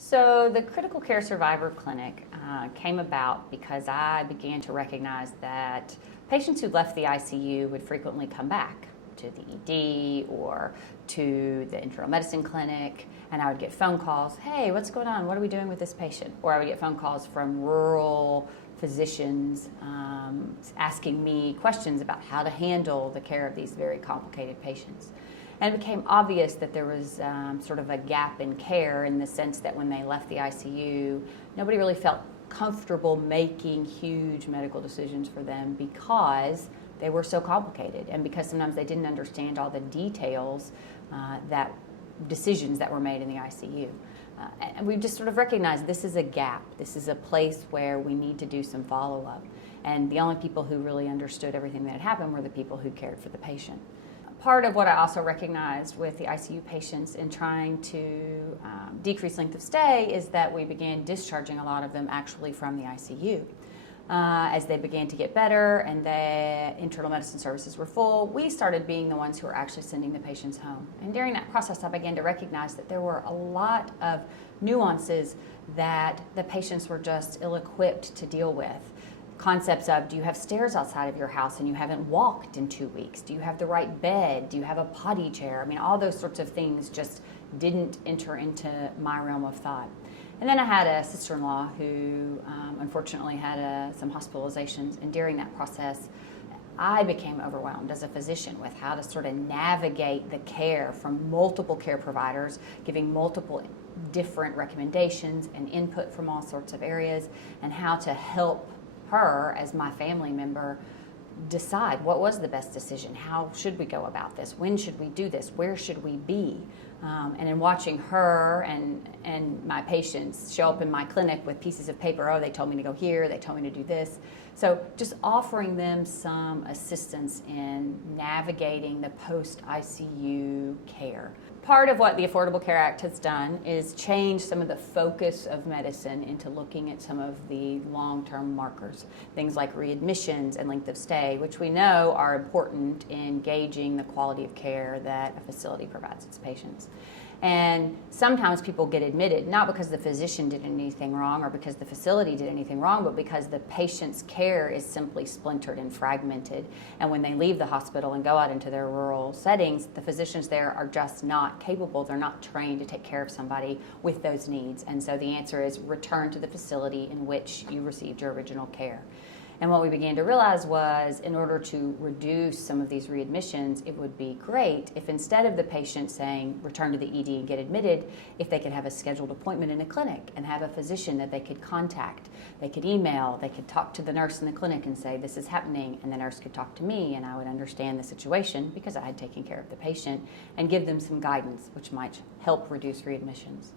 So the Critical Care Survivor Clinic came about because I began to recognize that patients who left the ICU would frequently come back to the ED or to the internal medicine clinic, and I would get phone calls, hey, what's going on? What are we doing with this patient? Or I would get phone calls from rural physicians asking me questions about how to handle the care of these very complicated patients. And it became obvious that there was sort of a gap in care in the sense that when they left the ICU, nobody really felt comfortable making huge medical decisions for them because they were so complicated and because sometimes they didn't understand all the details decisions that were made in the ICU. And we just sort of recognized this is a gap. This is a place where we need to do some follow-up. And the only people who really understood everything that had happened were the people who cared for the patient. Part of what I also recognized with the ICU patients in trying to decrease length of stay is that we began discharging a lot of them actually from the ICU. As they began to get better and the internal medicine services were full, we started being the ones who were actually sending the patients home. And during that process, I began to recognize that there were a lot of nuances that the patients were just ill-equipped to deal with. Concepts of, do you have stairs outside of your house and you haven't walked in 2 weeks? Do you have the right bed? Do you have a potty chair? I mean, all those sorts of things just didn't enter into my realm of thought. And then I had a sister-in-law who unfortunately had some hospitalizations, and during that process, I became overwhelmed as a physician with how to sort of navigate the care from multiple care providers, giving multiple different recommendations and input from all sorts of areas, and how to help her as my family member decide what was the best decision, how should we go about this, when should we do this, where should we be. And in watching her and my patients show up in my clinic with pieces of paper, oh, they told me to go here, they told me to do this. So just offering them some assistance in navigating the post-ICU care. Part of what the Affordable Care Act has done is change some of the focus of medicine into looking at some of the long-term markers, things like readmissions and length of stay, which we know are important in gauging the quality of care that a facility provides its patients. And sometimes people get admitted, not because the physician did anything wrong or because the facility did anything wrong, but because the patient's care is simply splintered and fragmented. And when they leave the hospital and go out into their rural settings, the physicians there are just not capable. They're not trained to take care of somebody with those needs. And so the answer is return to the facility in which you received your original care. And what we began to realize was in order to reduce some of these readmissions, it would be great if instead of the patient saying return to the ED and get admitted, if they could have a scheduled appointment in a clinic and have a physician that they could contact. They could email, they could talk to the nurse in the clinic and say this is happening, and the nurse could talk to me and I would understand the situation because I had taken care of the patient and give them some guidance which might help reduce readmissions.